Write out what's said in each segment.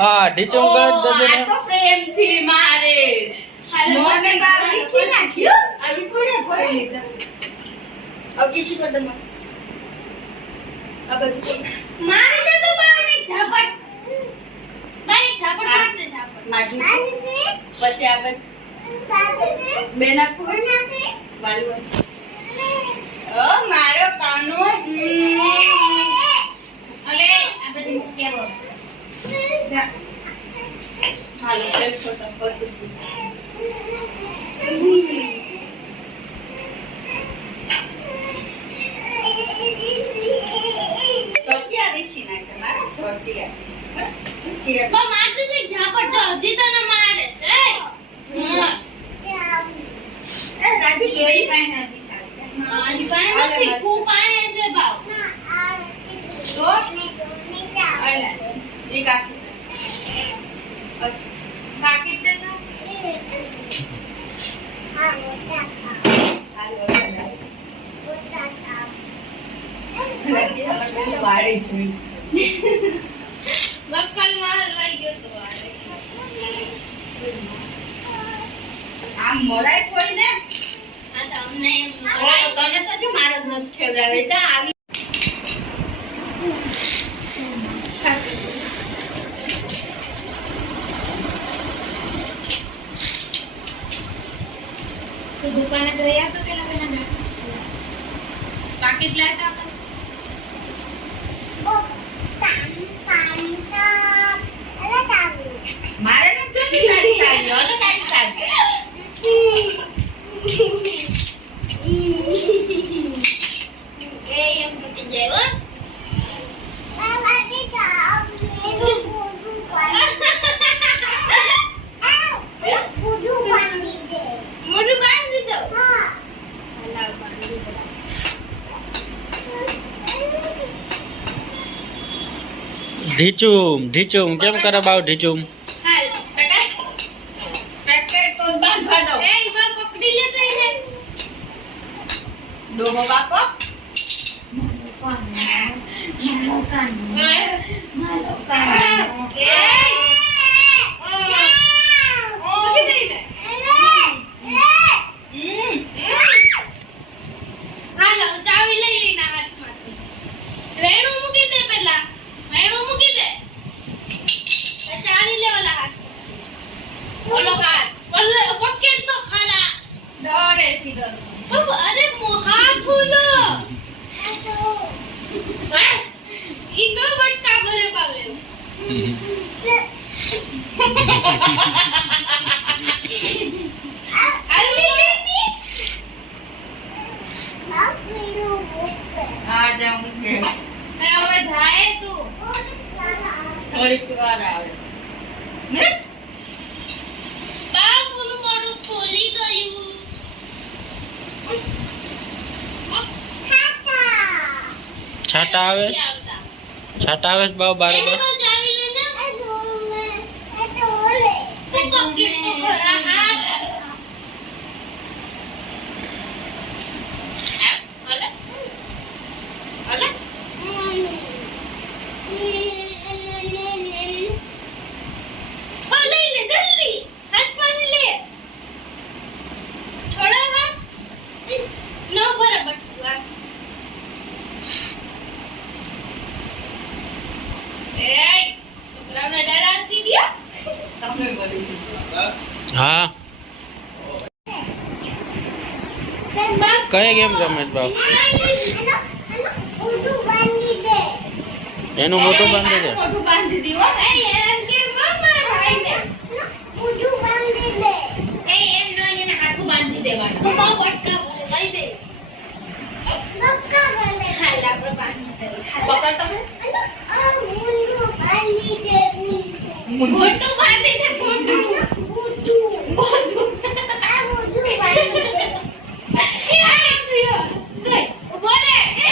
આ ઢીચું કર દે આ તો પ્રેમથી મારે મોને ગાવી થી નાખ્યો આવી થોડે ભરી લીધા अब किसी को दमा अब मारे तो तू बाने झापट बाने झापट मार दे झापट माजी પછી આ બસ બેના ફોન આપે વાલુ ઓ મારો કાનો અલે આ બધી મૂક્યા જા હાલો એક ફોટો ફોટો ચોટિયા દીખી નાખે મારા ચોટિયા બા મારતું તો ઝાપટ તો હજી તો ન મારે છે હા એ રાજી લોઈ પાણી હતી સારી હા આજી પાણી નથી ખૂબ પાણી છે બાવ તો આલા એક આખી બાકી દે તો હા મોટા હાલો વારે જોઈ બક્કલ માં હલવાઈ ગયો તો વારે આમ મોરાય કોઈ ને આ તો અમને એમ તને તો જો મારે જ નથી ખેવડાવે તો આવી તો દુકાને જોયા તો પેલા પેલા પાકીટ લાયા હતા મારે નથી જોતી તારી સાડી ઓલો તારી સાડી એ એમ તૂટી જાય હો બાબાની સાડી મોઢું બાંધી દે મોઢું બાંધી દો હા હલાવ બાંધી દો ઢીચુમ કેમ કરે બાવ ઢીચુમ હાલ પેકેટ તો બાંધવા દો એ બા પકડી લે તો એને ડોબો બાપો માલો કાન એ પકડી દે ને હાલો ચાવી લઈ લેના હાથમાંથી વેણું મૂકી દે પેલા વેણું મૂકી દે ચાવી લે ઓલા હાથ ઓલો હાથ ઓલો પકેટ તો ખરા ડરે સીધો અરે હાથ ઉલો ઈનો બટકા ભરે બાવે અલ્લી લેની આ પીરો આ જાઉં કે મે હવે જાય તું થોડીક વાર આવે ને બાપુનું મોઢું ખોલી ગયું છાટા આવે બાવ બરાબર ચાવી લે ને એ તો ઓલે તો પકેટ તો ખરા હાથ ઓલે ઓલે ઓલે લે જલ્દી હાથમાં લે છોડો હાથ નો બરાબર એય છોકરાને ડરાવતી દિયા તમે બોલી હા કઈ ગેમ રમે બાવ એનું મોટું બાંધી દે મોટું બાંધી દીવો એ હેરાન કે મારા ભાઈને મોટું બાંધી દે એ એમ નો એને હાથું બાંધી દેવાનું તો બા પટકા ભરે લઈ દે પટકા ભરે હાલ આપણે બાંધી દે પકડ તો આ મુંડું બાંધી દે મુંડું બાંધી દે મુંડું આ મુંડું બાંધી દે એ આ થયો ગઈ ઉભો રે એ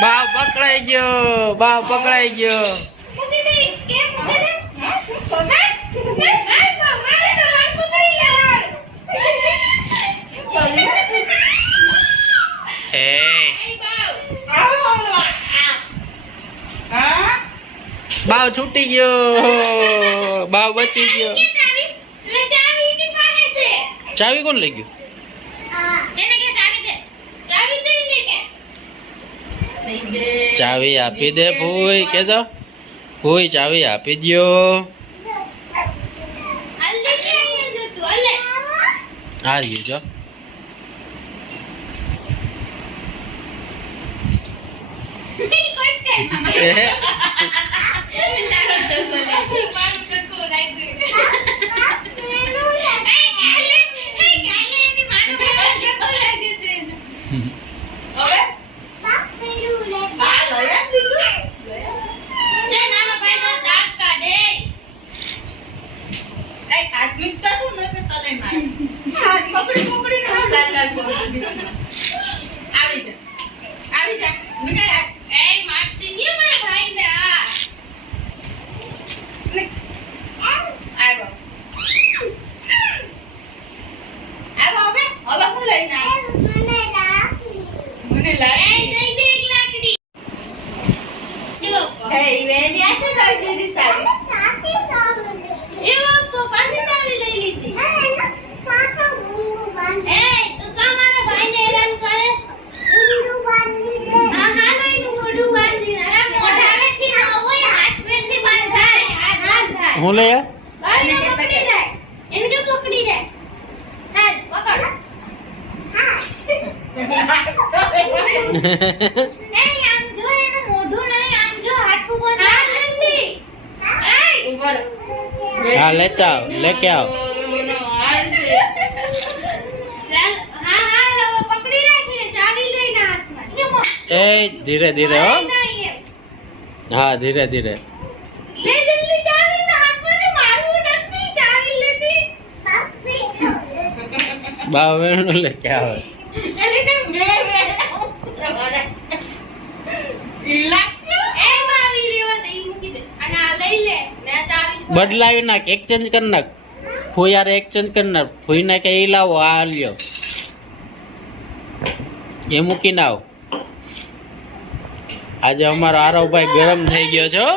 બાવ પકડાઈ ગયો મૂકી દે કે મૂકી દે સોના એ મારે તો લાડ પકડી લેવા એ બાવ હા બાવ છૂટી ગયો, બાવ બચી ગયો. ચાવી એની પાસે છે. ચાવી કોણ લઈ ગયું? એને કે ચાવી દે. ચાવી દે ને કે. દઈ દે. ચાવી આપી દે ભૂઈ, કેજો ભૂઈ ચાવી આપી દ્યો. હાલ દે કે અહીંયા જો તું હાલે. આ રહ્યું જો. કોઈ કે મામા. એ, તારો તો કોલે. મારું તો કોલાઈ ગયું. એ કાલે એની માનો કોલે લાગે છે. હવે બાપ મેરું લે. હાલ હવે બીજું. જે નાનો ભાઈ તો દાંત કાઢે. એ આદમી તો તું ન કે તને માર. હાથ પકડી ને લાલ આવી જા બીજા એ મારતી ની મારા ભાઈ ને આ આવો હવે હું લઈને મને લાગી એ દઈ દે એક લાકડી જો એ વેલી આ તો દઈ દીધી સારી એ બાપો પાછી ચાવી લઈ લીધી એ તું કા મારા ભાઈને હેરાન કરે હા હા લઈને મોઢું બાંધી દે મોઢાવેથી ન હોય હાથ મેથી બાંધાય હાથ બાંધાય હું લઈ આ? ભાઈને પકડી રાખ એને કે પકડી રાખ હાલ પકડ એ આમ જો એનું મોઢું નહીં આમ જો હાથ ઉપર હા જલ્દી એ ઉપર હા લેતા આવ, લેકે આવ. ચાલ હા હા લો પકડી રાખીને ચાવી લઈને હાથમાં કેમો એ ધીરે ધીરે હો. હા ધીરે ધીરે. લે જલ્દી ચાવી તો હાથમાં મારું નથી ચાવી લેતી બાવ વેણું લેકે આવે. અરે તે મે લાગ્યો એ બાવી રેવા દે ઈ મૂકી દે અને આ લઈ લે ને આ ચાવી છોડ બદલાવી નાખ, એક્સચેન્જ કરી નાખ. ફૂઈ યાર એક્સચેન્જ કરી નાખ. ફૂઈ ને કે ઈ લાવો, આ લ્યો. એ મૂકીને આવ. આજે અમારો આરવભાઈ ગરમ થઈ ગયો છે હો.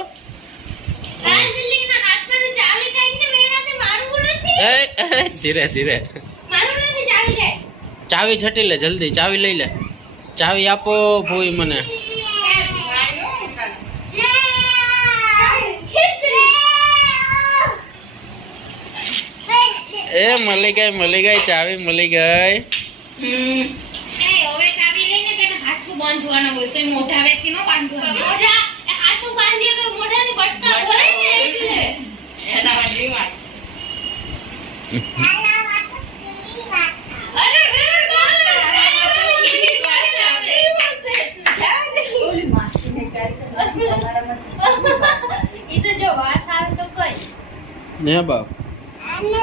ચાલ જલ્દી એના હાથમાંથી ચાવી કાઢીને મેળાતે મારવું નથી ધીરે ધીરે. મારું નથી ચાવી કાઢ ચાવી છટી લે જલ્દી, ચાવી લઈ લે. ચાવી આપો ફૂઈ મને. એ મળી ગઈ ચાવી મળી ગઈ. હવે ચાવી લઈને તેને હાથું બાંધવાના હોય તો મોઢાવેથી નો બાંધવાનું મોઢા એ હાથું બાંધીએ તો મોઢાની બટકા ભરાય ને એટલે એનામાં જીવાય અરે રે ઈ તો જો વાસ આવે તો કઈ ને બાપ આને